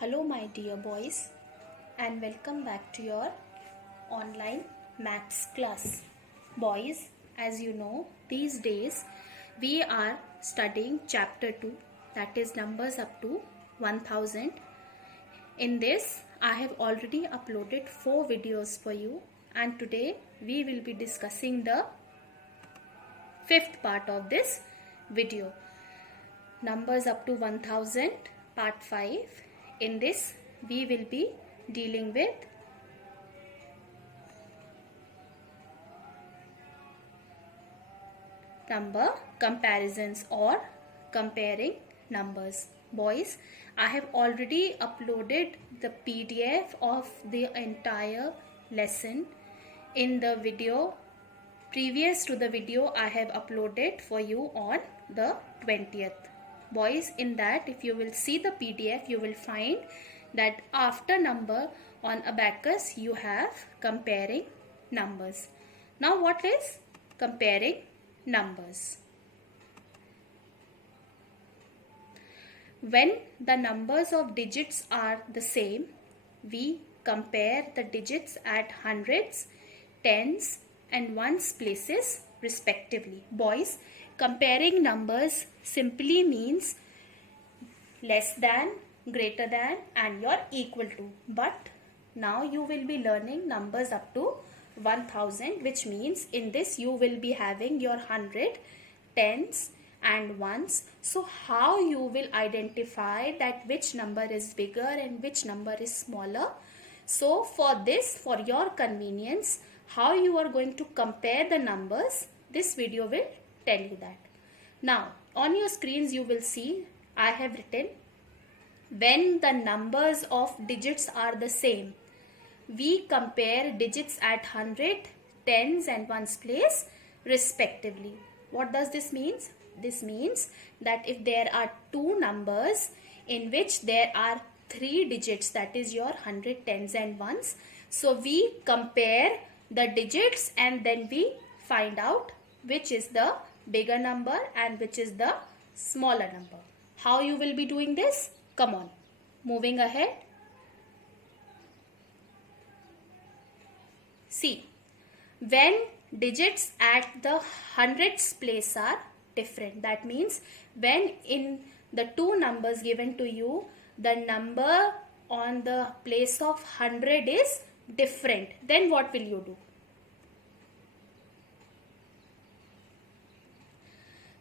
Hello my dear boys and welcome back to your online maths class. Boys, as you know, these days we are studying chapter 2, that is numbers up to 1000. In this I have already uploaded 4 videos for you, and today we will be discussing the 5th part of this video, numbers up to 1000 part 5. In this we will be dealing with number comparisons or comparing numbers. Boys, I have already uploaded the PDF of the entire lesson in the video previous to the video I have uploaded for you on the 20th. Boys, in that if you will see the PDF, you will find that after number on abacus you have comparing numbers. Now what is comparing numbers? When the numbers of digits are the same, we compare the digits at hundreds, tens and ones places respectively. Boys, comparing numbers simply means less than, greater than and you're equal to. But now you will be learning numbers up to 1000, which means in this you will be having your 100, tens and ones. So how you will identify that which number is bigger and which number is smaller? So for this, for your convenience, how you are going to compare the numbers, this video will tell you that. Now on your screens you will see I have written, when the numbers of digits are the same, we compare digits at 100, tens and ones place respectively. What does this mean? This means that if there are two numbers in which there are 3 digits, that is your 100, tens and ones, so we compare the digits and then we find out which is the bigger number and which is the smaller number. How you will be doing this? Come on, moving ahead. See, when digits at the hundreds place are different, that means when in the two numbers given to you, the number on the place of 100 is different, then what will you do?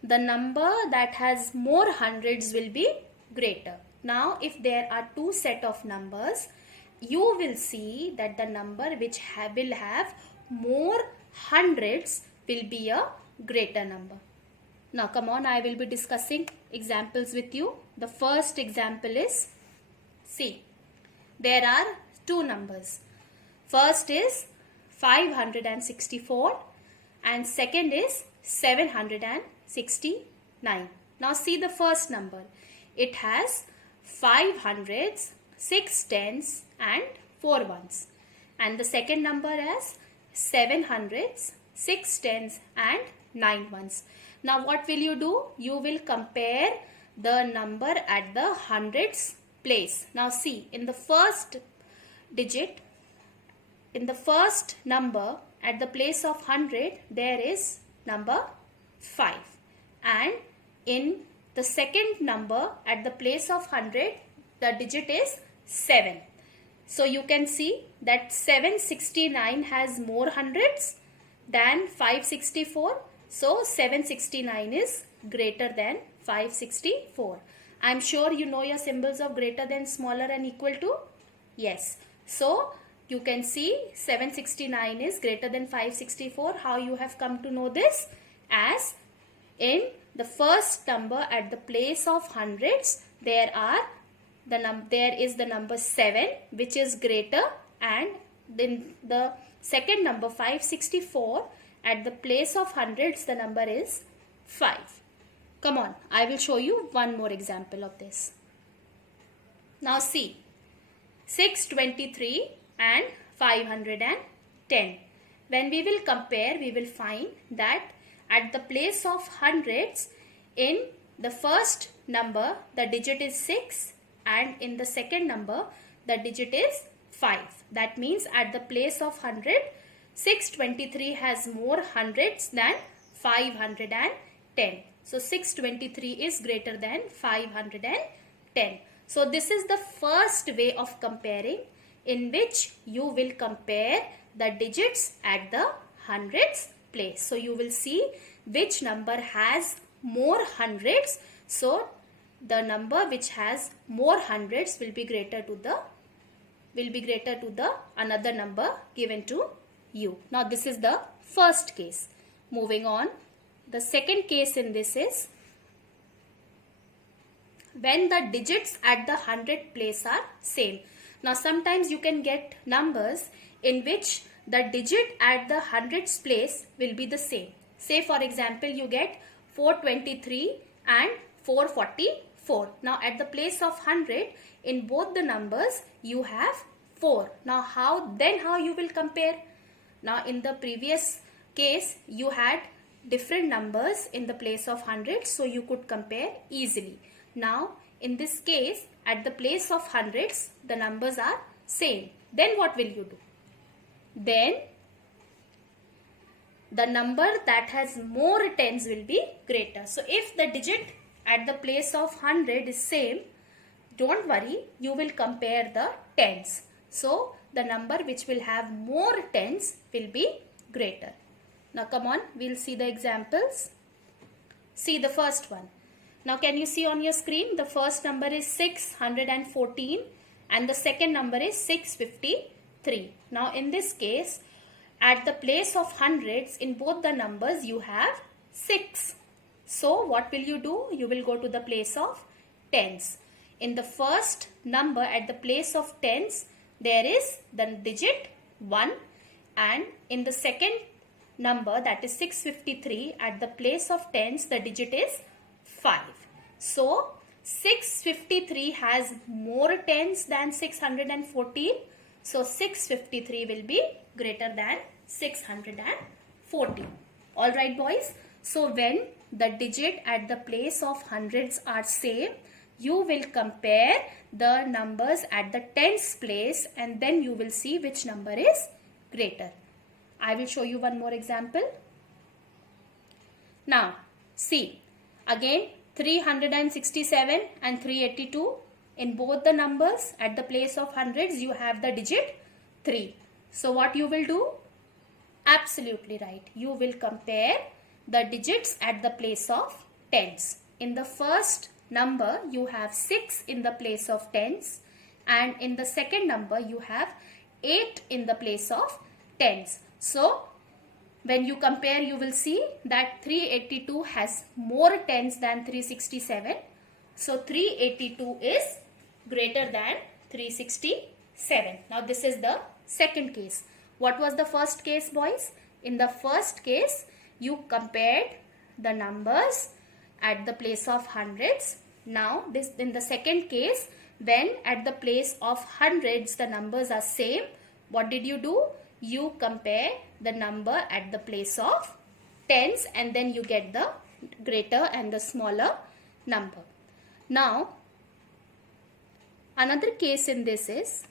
The number that has more hundreds will be greater. Now if there are two set of numbers, you will see that the number which will have more hundreds will be a greater number. Now come on, I will be discussing examples with you. The first example is, see, there are two numbers. First is 564 and second is 769. Now see the first number. It has 5 hundreds, 6 tens and 4 ones. And the second number has 7 hundreds, 6 tens and 9 ones. Now what will you do? You will compare the number at the hundreds place. Now see, in the first digit, in the first number at the place of 100, there is number 5. And in the second number at the place of 100, the digit is 7. So you can see that 769 has more hundreds than 564. So 769 is greater than 564. I am sure you know your symbols of greater than, smaller and equal to. Yes. So you can see 769 is greater than 564. How you have come to know this? As in the first number at the place of hundreds, there is the number 7 which is greater, and then the second number 564 at the place of hundreds, the number is 5. Come on, I will show you one more example of this. Now see, 623 and 510. When we will compare, we will find that at the place of hundreds, in the first number the digit is 6 and in the second number the digit is 5. That means at the place of 100, 623 has more hundreds than 510. So 623 is greater than 510. So this is the first way of comparing, in which you will compare the digits at the hundreds place. So you will see which number has more hundreds. So the number which has more hundreds will be greater to the another number given to you. Now this is the first case. Moving on, the second case in this is when the digits at the 100 place are same. Now sometimes you can get numbers in which the digit at the hundreds place will be the same. Say for example you get 423 and 444. Now at the place of 100, in both the numbers you have 4. Now how you will compare? Now in the previous case you had different numbers in the place of 100, so you could compare easily. Now in this case, at the place of hundreds the numbers are same. Then what will you do? Then the number that has more tens will be greater. So if the digit at the place of 100 is same, don't worry, you will compare the tens. So the number which will have more tens will be greater. Now come on, we'll see the examples. See the first one. Now can you see on your screen, the first number is 614 and the second number is 653. Now in this case, at the place of hundreds, in both the numbers you have 6. So what will you do? You will go to the place of tens. In the first number at the place of tens, there is the digit 1, and in the second number, that is 653, at the place of tens the digit is 5. So 653 has more tens than 614. So 653 will be greater than 614. Alright boys. So when the digit at the place of hundreds are same, you will compare the numbers at the tens place and then you will see which number is greater. I will show you one more example. Now see, again 367 and 382, in both the numbers at the place of hundreds you have the digit 3. So what you will do? Absolutely right. You will compare the digits at the place of tens. In the first number you have 6 in the place of tens, and in the second number you have 8 in the place of tens. So when you compare, you will see that 382 has more tens than 367. So 382 is greater than 367. Now this is the second case. What was the first case, boys? In the first case, you compared the numbers at the place of hundreds. Now this in the second case, when at the place of hundreds the numbers are same, what did you do? You compare the number at the place of tens and then you get the greater and the smaller number. Now another case in this is,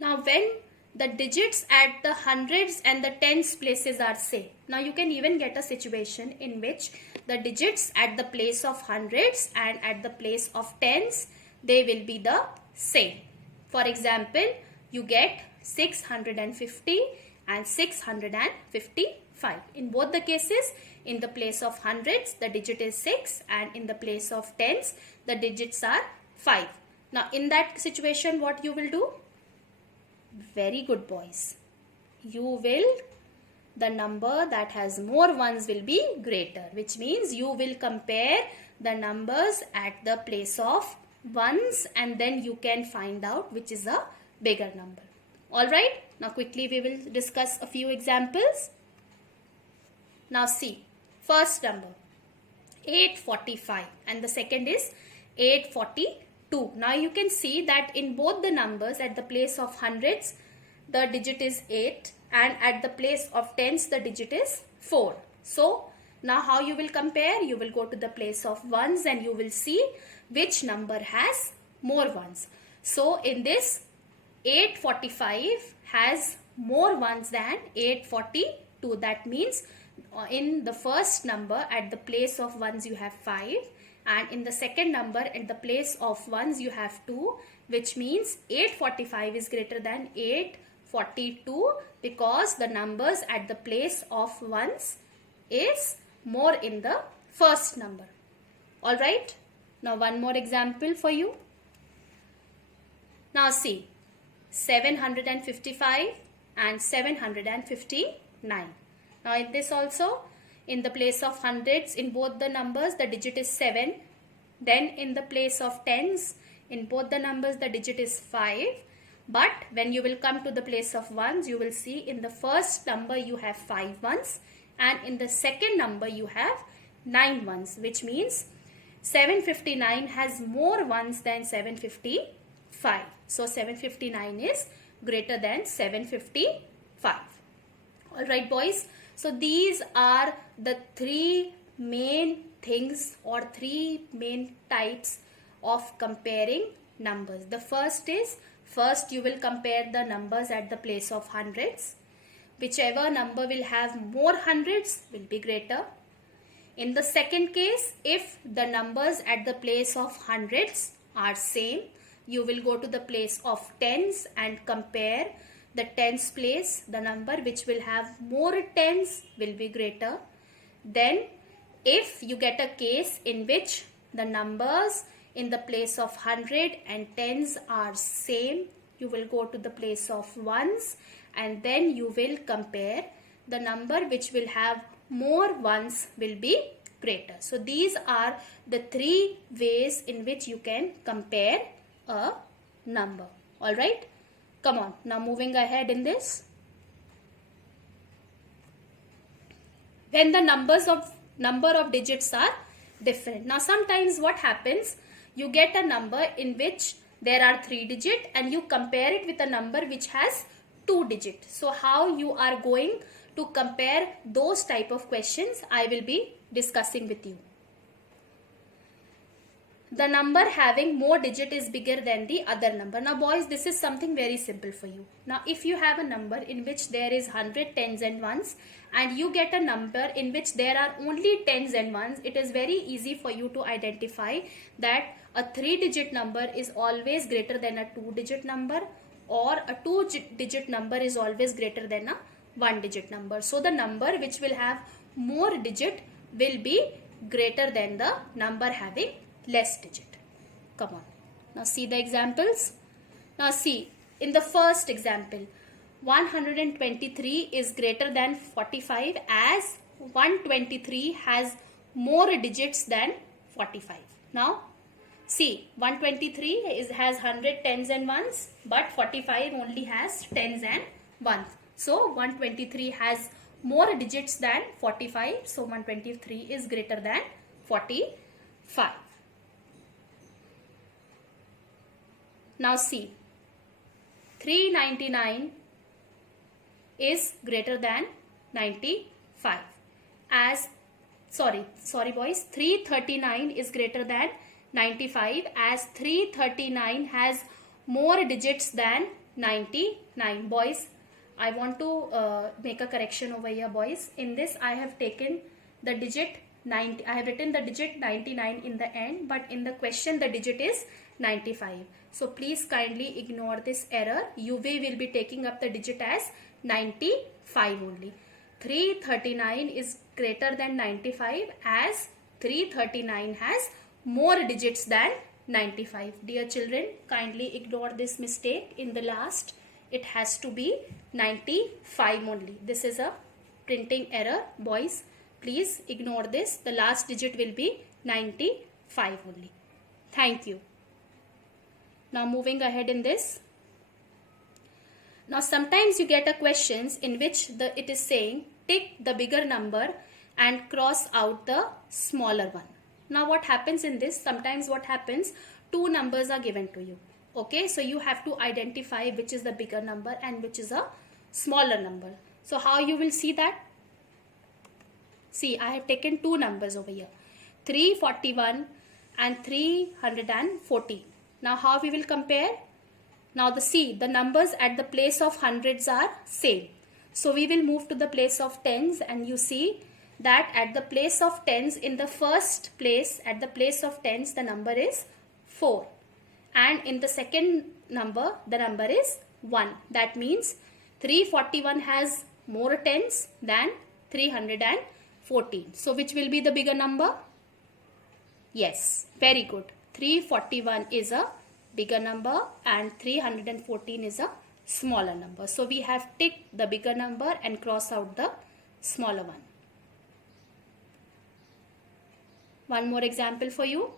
now when the digits at the hundreds and the tens places are same. Now you can even get a situation in which the digits at the place of hundreds and at the place of tens, they will be the same. For example, you get 650 and 655. In both the cases, in the place of hundreds, the digit is 6 and in the place of tens, the digits are 5. Now in that situation, what you will do? Very good, boys. The number that has more ones will be greater, which means you will compare the numbers at the place of ones and then you can find out which is a bigger number. Alright, now quickly we will discuss a few examples. Now see, first number 845 and the second is 842. Now you can see that in both the numbers at the place of hundreds the digit is 8 and at the place of tens the digit is 4. So Now how you will compare? You will go to the place of ones and you will see which number has more ones. So in this, 845 has more ones than 842. That means in the first number at the place of ones you have 5, and in the second number at the place of ones you have 2, which means 845 is greater than 842 because the numbers at the place of ones is more in the first number. Alright, now one more example for you. Now see, 755 and 759. Now in this also, in the place of hundreds in both the numbers the digit is 7. Then in the place of tens in both the numbers the digit is 5. But when you will come to the place of ones, you will see in the first number you have 5 ones and in the second number you have 9 ones, which means 759 has more ones than 755. So 759 is greater than 755. Alright boys, so these are the 3 main things or 3 main types of comparing numbers. The first is, first you will compare the numbers at the place of hundreds. Whichever number will have more hundreds will be greater. In the second case, if the numbers at the place of hundreds are same, you will go to the place of tens and compare the tens place. The number which will have more tens will be greater. Then if you get a case in which the numbers in the place of 100 and tens are same, you will go to the place of ones and then you will compare. The number which will have more ones will be greater. So these are the 3 ways in which you can compare a number. Alright, come on, now moving ahead in this. When the number of digits are different. Now sometimes what happens, you get a number in which there are 3 digits and you compare it with a number which has 2 digits. So how you are going to compare those type of questions, I will be discussing with you. The number having more digit is bigger than the other number. Now boys, this is something very simple for you. Now if you have a number in which there is 100 tens and ones and you get a number in which there are only tens and ones, it is very easy for you to identify that a 3-digit number is always greater than a 2-digit number, or a 2-digit number is always greater than a 1-digit number. So the number which will have more digit will be greater than the number having less digit. Come on. Now see the examples. Now see, in the first example, 123 is greater than 45 as 123 has more digits than 45. Now see, 123 has 100 tens and ones, but 45 only has tens and ones. So 123 has more digits than 45. So 123 is greater than 45. Now see, 399 is greater than 95 as, sorry boys, 339 is greater than 95 as 339 has more digits than 99. Boys, I want to make a correction over here boys. In this I have taken the digit 90, I have written the digit 99 in the end, but in the question the digit is 95. So please kindly ignore this error. You will be taking up the digit as 95 only. 339 is greater than 95 as 339 has more digits than 95. Dear children, kindly ignore this mistake. In the last, it has to be 95 only. This is a printing error. Boys, please ignore this. The last digit will be 95 only. Thank you. Now moving ahead in this. Now sometimes you get a questions in which it is saying tick the bigger number and cross out the smaller one. Now what happens in this? Sometimes what happens, 2 numbers are given to you. Okay, so you have to identify which is the bigger number and which is a smaller number. So how you will see that? See, I have taken two numbers over here, 341 and 340. Now how we will compare? Now the numbers at the place of hundreds are same. So we will move to the place of tens, and you see that at the place of tens, in the first place, at the place of tens, the number is 4. And in the second number, the number is 1. That means 341 has more tens than 314. So which will be the bigger number? Yes, very good. 341 is a bigger number and 314 is a smaller number. So we have ticked the bigger number and cross out the smaller one. One more example for you.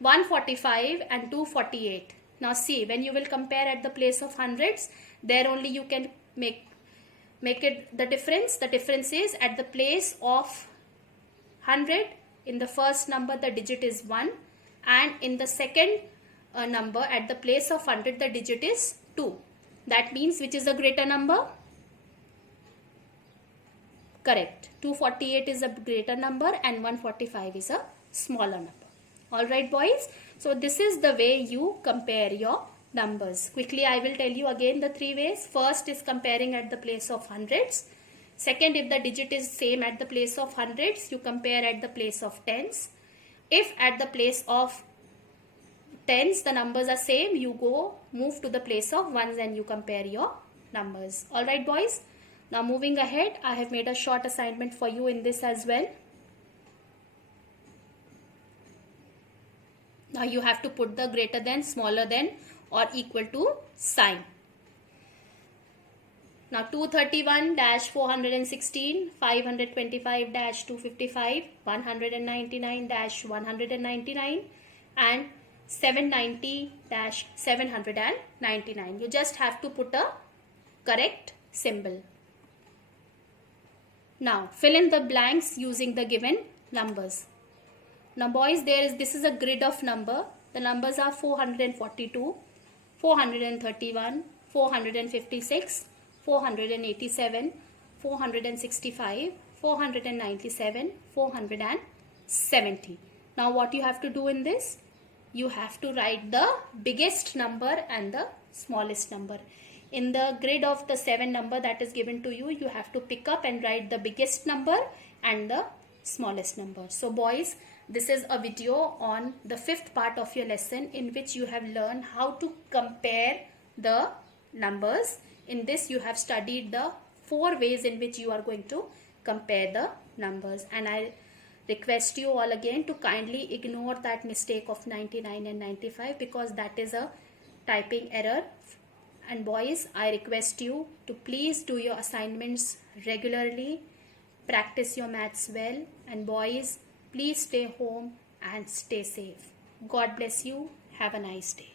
145 and 248. Now see, when you will compare at the place of hundreds, there only you can make it the difference. The difference is at the place of 100, in the first number the digit is 1, and in the second number at the place of 100 the digit is 2. That means which is a greater number? Correct. 248 is a greater number and 145 is a smaller number. Alright boys, so this is the way you compare your numbers. Quickly I will tell you again the three ways. First is comparing at the place of hundreds. Second, if the digit is same at the place of hundreds, you compare at the place of tens. If at the place of tens the numbers are same, you move to the place of ones and you compare your numbers. Alright boys, now moving ahead, I have made a short assignment for you in this as well. Now you have to put the greater than, smaller than or equal to sign. Now 231-416, 525-255, 199-199 and 790-799. You just have to put a correct symbol. Now fill in the blanks using the given numbers. Now boys, this is a grid of number. The numbers are 442, 431, 456, 487, 465, 497, 470. Now what you have to do in this? You have to write the biggest number and the smallest number. In the grid of the 7 number that is given to you, you have to pick up and write the biggest number and the smallest number. So boys, this is a video on the 5th part of your lesson in which you have learned how to compare the numbers. In this you have studied the 4 ways in which you are going to compare the numbers, and I request you all again to kindly ignore that mistake of 99 and 95 because that is a typing error. And boys, I request you to please do your assignments regularly, practice your maths well, and boys, please stay home and stay safe. God bless you. Have a nice day.